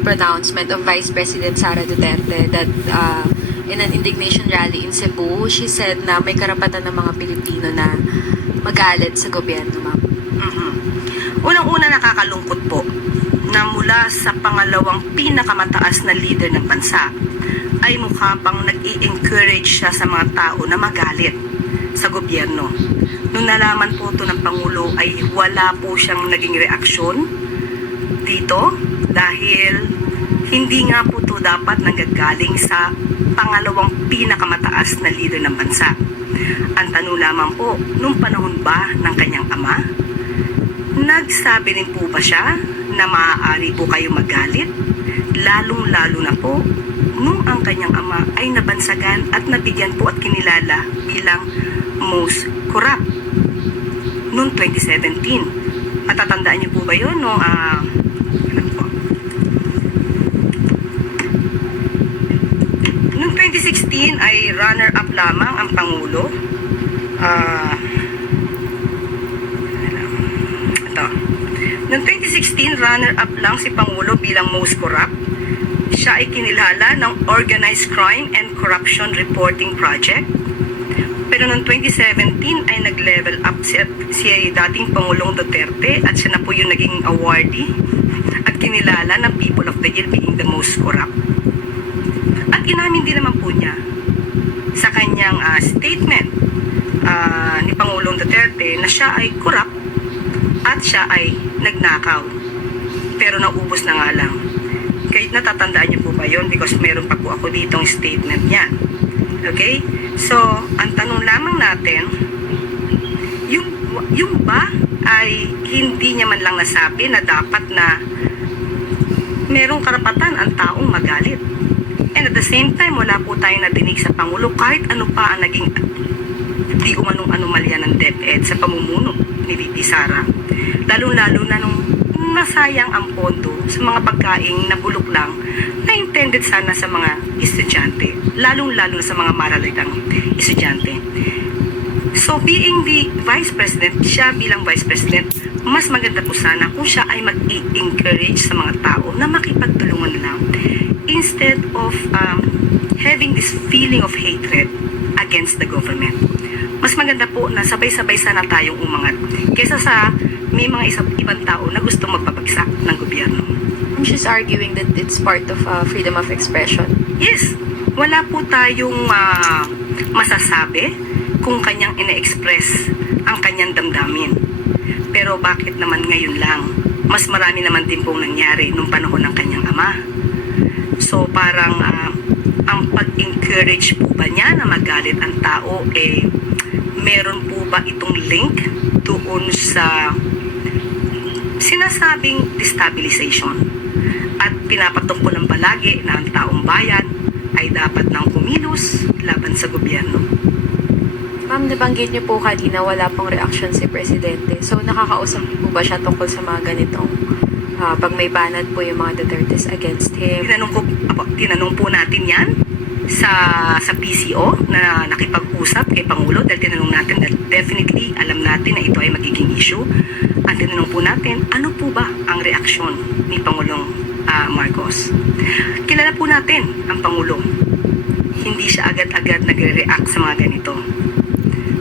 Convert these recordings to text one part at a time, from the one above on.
pronouncement of Vice President Sara Duterte that in an indignation rally in Cebu, she said na may karapatan ng mga Pilipino na magalit sa gobyerno, ma'am. Unang-una, nakakalungkot po na mula sa pangalawang pinakamataas na leader ng bansa ay mukha pang nag-i-encourage siya sa mga tao na magalit sa gobyerno. Nung nalaman po ito ng Pangulo ay wala po siyang naging reaksyon dito dahil hindi nga po ito dapat nanggagaling sa pangalawang pinakamataas na leader ng bansa. Ang tanong lamang po, nung panahon ba ng kanyang ama, nagsabi rin po ba siya na maaari po kayo magalit? Lalong-lalo na po nung ang kanyang ama ay nabansagan at nabigyan po at kinilala bilang most corrupt noong 2017. Matatandaan niyo po ba yun? Noong 2016 ay runner-up lamang ang Pangulo. Noong 2016, runner-up lang si Pangulo bilang most corrupt. Siya ay kinilala ng Organized Crime and Corruption Reporting Project. Pero noong 2017 ay nag-level up si dating Pangulong Duterte at siya na po yung naging awardee at kinilala ng People of the Year being the most corrupt. At inamin din naman po niya sa kanyang statement ni Pangulong Duterte na siya ay corrupt at siya ay nagnakaw. Pero naubos na nga lang. Kahit natatandaan niyo po ba yun? Because meron pa po ako ditong statement niya. Okay? So, ang tanong lamang natin, yung ba ay hindi niya man lang nasabi na dapat na merong karapatan ang taong magalit. And at the same time, wala po tayong nadinig sa Pangulo kahit ano pa ang naging di umanong anomalya ng DepEd sa pamumuno ni VP Sara. Lalo-lalo na nung nasayang ang pondo sa mga pagkaing nabulok lang na intended sana sa mga estudyante, lalong-lalo na sa mga maralitang estudyante. So, being the Vice President, siya bilang Vice President, mas maganda po sana kung siya ay mag-i-encourage sa mga tao na makipagtulungan lang instead of having this feeling of hatred against the government. Mas maganda po na sabay-sabay sana tayong umangat kaysa sa may mga ibang tao na gusto magpapagsak ng gobyerno. She's arguing that it's part of freedom of expression. Yes, wala po tayong masasabi kung kanyang ina-express ang kanyang damdamin. Pero bakit naman ngayon lang? Mas marami naman din pong nangyari nung panahon ng kanyang ama. So parang ang pag-encourage po ba niya na magalit ang tao, meron po ba itong link doon sa sinasabing destabilization? At pinapatok ko lang palagi na ang taong bayan ay dapat nang kumilos laban sa gobyerno. Ma'am, nabanggit niyo po kanina wala pong reaction si Presidente. So nakakausap niyo po ba siya tungkol sa mga ganitong pag may banat po yung mga Dutertes against him? Tinanong po natin yan sa PCO na nakipag-usap kay Pangulo dahil tinanong natin that definitely alam natin na ito ay magiging issue. Ang tinanong po natin, ano po ba ang reaksyon ni Pangulong Marcos? Kilala po natin ang Pangulo. Hindi siya agad-agad nagre-react sa mga ganito.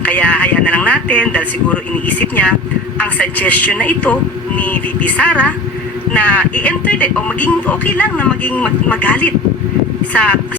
Kaya hayaan na lang natin dahil siguro iniisip niya ang suggestion na ito ni VP Sara na i-entertain o maging okay lang na maging magalit sa